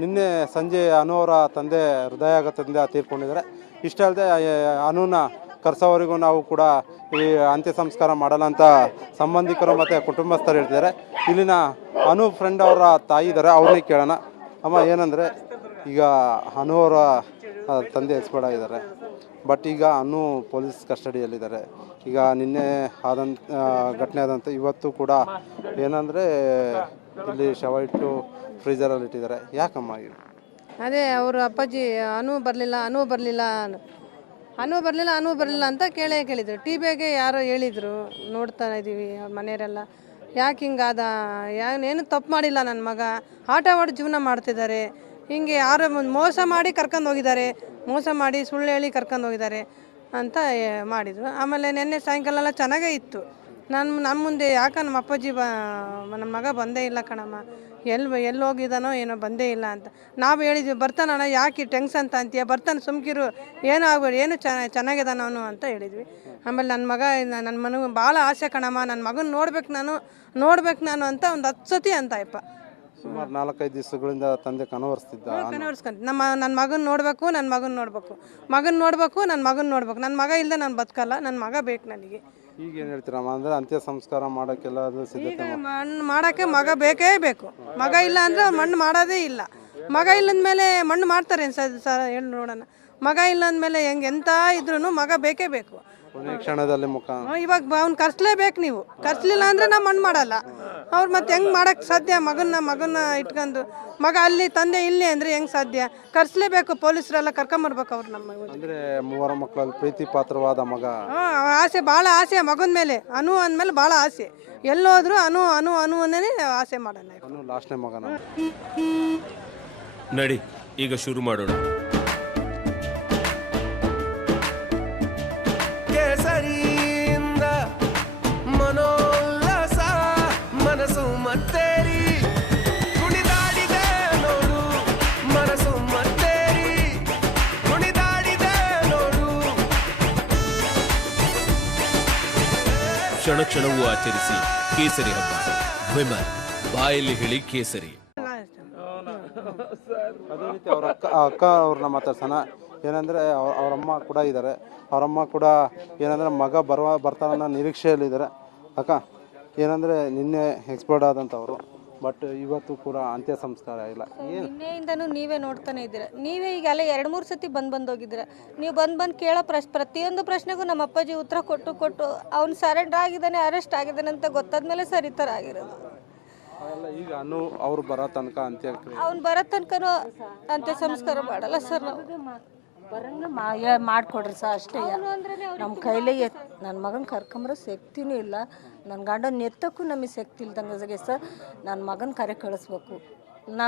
ನಿನ್ನೆ ಸಂಜೆ ಅನು ಅವರ ತಂದೆ ಹೃದಯಾಘಾತದಿಂದ ತೀರ್ಕೊಂಡಿದ್ದಾರೆ. ಇಷ್ಟೇ ಅಲ್ಲದೆ ಅನುನ ಕರ್ಸೋವರೆಗೂ ನಾವು ಕೂಡ ಈ ಅಂತ್ಯ ಸಂಸ್ಕಾರ ಮಾಡಲ್ಲ ಅಂತ ಸಂಬಂಧಿಕರು ಮತ್ತು ಕುಟುಂಬಸ್ಥರು ಹೇಳ್ತಿದ್ದಾರೆ. ಇಲ್ಲಿನ ಅನು ಫ್ರೆಂಡ್ ಅವರ ತಾಯಿ ಇದ್ದಾರೆ, ಅವ್ರನ್ನೇ ಕೇಳೋಣ. ಅಮ್ಮ, ಏನಂದರೆ ಈಗ ಅನು ಅವರ ತಂದೆ ಎಕ್ಸ್ಪೈರ್ಡ್ ಆಗಿದ್ದಾರೆ, ಬಟ್ ಈಗ ಅನು ಪೊಲೀಸ್ ಕಸ್ಟಡಿಯಲ್ಲಿದ್ದಾರೆ. ಈಗ ನಿನ್ನೆ ಆದಂಥ ಘಟನೆ ಆದಂಥ ಇವತ್ತು ಕೂಡ ಏನಂದರೆ ಇಲ್ಲಿ ಶವ ಇಟ್ಟು ಫ್ರೀಜರಲ್ಲಿ ಇಟ್ಟಿದ್ದಾರೆ. ಯಾಕಮ್ಮ? ಅದೇ ಅವರು ಅಪ್ಪಾಜಿ ಅನು ಬರಲಿಲ್ಲ ಅಂತ ಕೇಳಿದರು. ಟಿವಿಯಾಗೆ ಯಾರೋ ಹೇಳಿದರು, ನೋಡ್ತಾ ಇದ್ದೀವಿ ಮನೆಯವರೆಲ್ಲ. ಯಾಕೆ ಹಿಂಗಾದ, ಏನು ತಪ್ಪು ಮಾಡಿಲ್ಲ ನನ್ನ ಮಗ, ಆಟ ಆಡಿ ಜೀವನ ಮಾಡ್ತಿದ್ದಾರೆ, ಹಿಂಗೆ ಯಾರೋ ಮೋಸ ಮಾಡಿ ಕರ್ಕೊಂಡು ಹೋಗಿದ್ದಾರೆ, ಮೋಸ ಮಾಡಿ ಸುಳ್ಳು ಹೇಳಿ ಕರ್ಕೊಂಡು ಹೋಗಿದ್ದಾರೆ ಅಂತ ಮಾಡಿದರು. ಆಮೇಲೆ ನಿನ್ನೆ ಸಾಯಂಕಾಲ ಎಲ್ಲ ಚೆನ್ನಾಗೇ ಇತ್ತು. ನಮ್ಮ ಮುಂದೆ ಯಾಕೆ ನಮ್ಮ ಅಪ್ಪಾಜಿ ನನ್ನ ಮಗ ಬಂದೇ ಇಲ್ಲ ಕಣಮ್ಮ, ಎಲ್ಲಿ ಹೋಗಿದ್ದಾನೋ ಏನೋ ಬಂದೇ ಇಲ್ಲ ಅಂತ ನಾವು ಹೇಳಿದ್ವಿ. ಬರ್ತಾನಣ್ಣ, ಯಾಕೆ ಟೆನ್ಷನ್ ಅಂತೀಯ, ಬರ್ತಾನೆ ಸುಮ್ಕಿರು, ಏನೂ ಆಗ್ಬೇಡಿ, ಏನು ಚೆನ್ನಾಗಿದ್ದಾನ ಅವನು ಅಂತ ಹೇಳಿದ್ವಿ. ಆಮೇಲೆ ನನ್ನ ಮನೆಗೆ ಭಾಳ ಆಸೆ ಕಣಮ್ಮ, ನನ್ನ ಮಗನ ನೋಡ್ಬೇಕು ನಾನು ಅಂತ ಒಂದು 10 ಸತಿ ಅಂತಯಪ್ಪ. ಸುಮಾರು 4-5 ದಿವಸಗಳಿಂದ ತಂದೆ ಕನವರಿಸ್ಕೊಂತ ನನ್ನ ಮಗನ ನೋಡಬೇಕು, ನನ್ನ ಮಗ ಇಲ್ಲದೆ ನಾನು ಬದುಕಲ್ಲ, ನನ್ನ ಮಗ ಬೇಕು ನನಗೆ. ಈಗ ಏನು ಹೇಳ್ತೀರಮ್ಮ? ಅಂದರೆ ಅಂತ್ಯ ಸಂಸ್ಕಾರ ಮಾಡೋಕ್ಕೆಲ್ಲ ಸಿದ್ಧತೆ ಮಣ್ಣು ಮಾಡೋಕ್ಕೆ ಮಗ ಬೇಕೇ ಬೇಕು. ಮಗ ಇಲ್ಲ ಅಂದರೆ ಮಣ್ಣು ಮಾಡೋದೇ ಇಲ್ಲ. ಮಗ ಇಲ್ಲದ ಮೇಲೆ ಮಣ್ಣು ಮಾಡ್ತಾರೆ ಸರ್, ಹೇಳಿ ನೋಡೋಣ. ಮಗ ಇಲ್ಲ ಅಂದಮೇಲೆ ಎಂತ ಇದ್ರೂ ಮಗ ಬೇಕೇ ಬೇಕು. ಕ್ಷಣದಲ್ಲಿ ಮುಖ ಇವಾಗ ಅವ್ನು ಕರ್ಸ್ಲೇಬೇಕು. ನೀವು ಕರ್ಸ್ಲಿಲ್ಲ ಅಂದರೆ ನಾವು ಮಣ್ಣು ಮಾಡಲ್ಲ. ಅವ್ರು ಮತ್ತೆ ಹೆಂಗೆ ಮಾಡೋಕ್ಕೆ ಸಾಧ್ಯ? ಮಗನ ಇಟ್ಕೊಂಡು ಮಗ ಅಲ್ಲಿ ತಂದೆ ಇಲ್ಲಿ ಅಂದರೆ ಹೆಂಗೆ ಸಾಧ್ಯ? ಕರ್ಸ್ಲೇಬೇಕು, ಪೊಲೀಸರೆಲ್ಲ ಕರ್ಕೊಂಬರ್ಬೇಕು ಅವ್ರು. ನಮ್ಮ ಅಂದರೆ 3 ಮಕ್ಕಳಲ್ಲಿ ಪ್ರೀತಿ ಪಾತ್ರವಾದ ಮಗ. ಆಸೆ, ಭಾಳ ಆಸೆ ಮಗನ ಮೇಲೆ. ಅನು ಅಂದಮೇಲೆ ಭಾಳ ಆಸೆ. ಎಲ್ಲೋದ್ರು ಅನು ಅನ್ನೇ ಆಸೆ ಮಾಡೋಣ. ಅನು ಲಾಸ್ಟ್ನೇ ಮಗನ. ನಡಿ, ಈಗ ಶುರು ಮಾಡೋಣ. ಕೇಸರಿಯಿಂದ ಮನೋಲ್ಲಾಸ ಮನಸ್ಸು ಮತ್ತೇರಿ ಕುಣಿದಾಡಿದೆ ನೋಡು, ಮನಸ್ಸು ಮತ್ತೇರಿ ಕುಣಿದಾಡಿದೆ ನೋಡು. ಕ್ಷಣ ಕ್ಷಣವೂ ಆಚರಿಸಿ ಕೇಸರಿ ಹಬ್ಬ. ವಿಮಲ್ ಬಾಯಲ್ಲಿ ಹೇಳಿ ಕೇಸರಿ. ಅದೇ ರೀತಿ ಅವ್ರ ಅಕ್ಕ ಅವ್ರನ್ನ ಮಾತಾಡ್ಸೋಣ. ಏನಂದರೆ ಅವರಮ್ಮ ಕೂಡ ಇದ್ದಾರೆ. ಅವರಮ್ಮ ಕೂಡ ಏನಂದರೆ ಮಗ ಬರ್ತಾರನ್ನ ನಿರೀಕ್ಷೆಯಲ್ಲಿದ್ದಾರೆ. ಅಕ್ಕ, ಏನಂದರೆ ನಿನ್ನೆ ಎಕ್ಸ್ಪೈರ್ಡ್ ಆದಂಥವ್ರು, ಬಟ್ ಇವತ್ತು ಕೂಡ ಅಂತ್ಯ ಸಂಸ್ಕಾರ ಇಲ್ಲ. ನಿನ್ನೆಯಿಂದನೂ ನೀವೇ ನೋಡ್ತಾನೆ ಇದ್ದೀರಾ. ನೀವೇ ಈಗ ಅಲ್ಲ 2-3 ಸತಿ ಬಂದೋಗಿದ್ದೀರ. ನೀವು ಬಂದು ಕೇಳೋ ಪ್ರತಿಯೊಂದು ಪ್ರಶ್ನೆಗೂ ನಮ್ಮ ಅಪ್ಪಾಜಿ ಉತ್ತರ ಕೊಟ್ಟು ಅವ್ನು ಸರೆಂಡರ್ ಆಗಿದ್ದಾನೆ, ಅರೆಸ್ಟ್ ಆಗಿದ್ದಾನೆ ಅಂತ ಗೊತ್ತಾದ್ಮೇಲೆ ಸರ್ ಈ ಥರ ಆಗಿರೋದು. ಈಗ ಅನು ಅವ್ರು ಬರೋ ತನಕ ಅವ್ನು ಬರೋ ತನಕನೂ ಅಂತ್ಯ ಸಂಸ್ಕಾರ ಮಾಡಲ್ಲ ಸರ್. ನಾವು ಬರಂಗೆ ಮಾಡಿಕೊಡ್ರಿ ಸರ್, ಅಷ್ಟೇ. ನಮ್ಮ ಕೈಲೇ ನನ್ನ ಮಗನ ಕರ್ಕೊಂಬರೋ ಶಕ್ತಿನೂ ಇಲ್ಲ. ನನ್ನ ಗಂಡನ ಎತ್ತಕ್ಕೂ ನಮಗೆ ಶಕ್ತಿ ಇಲ್ದಂಗೆ ಸರ್. ನನ್ನ ಮಗನ ಕರೆ ಕಳಿಸ್ಬೇಕು. ನಾ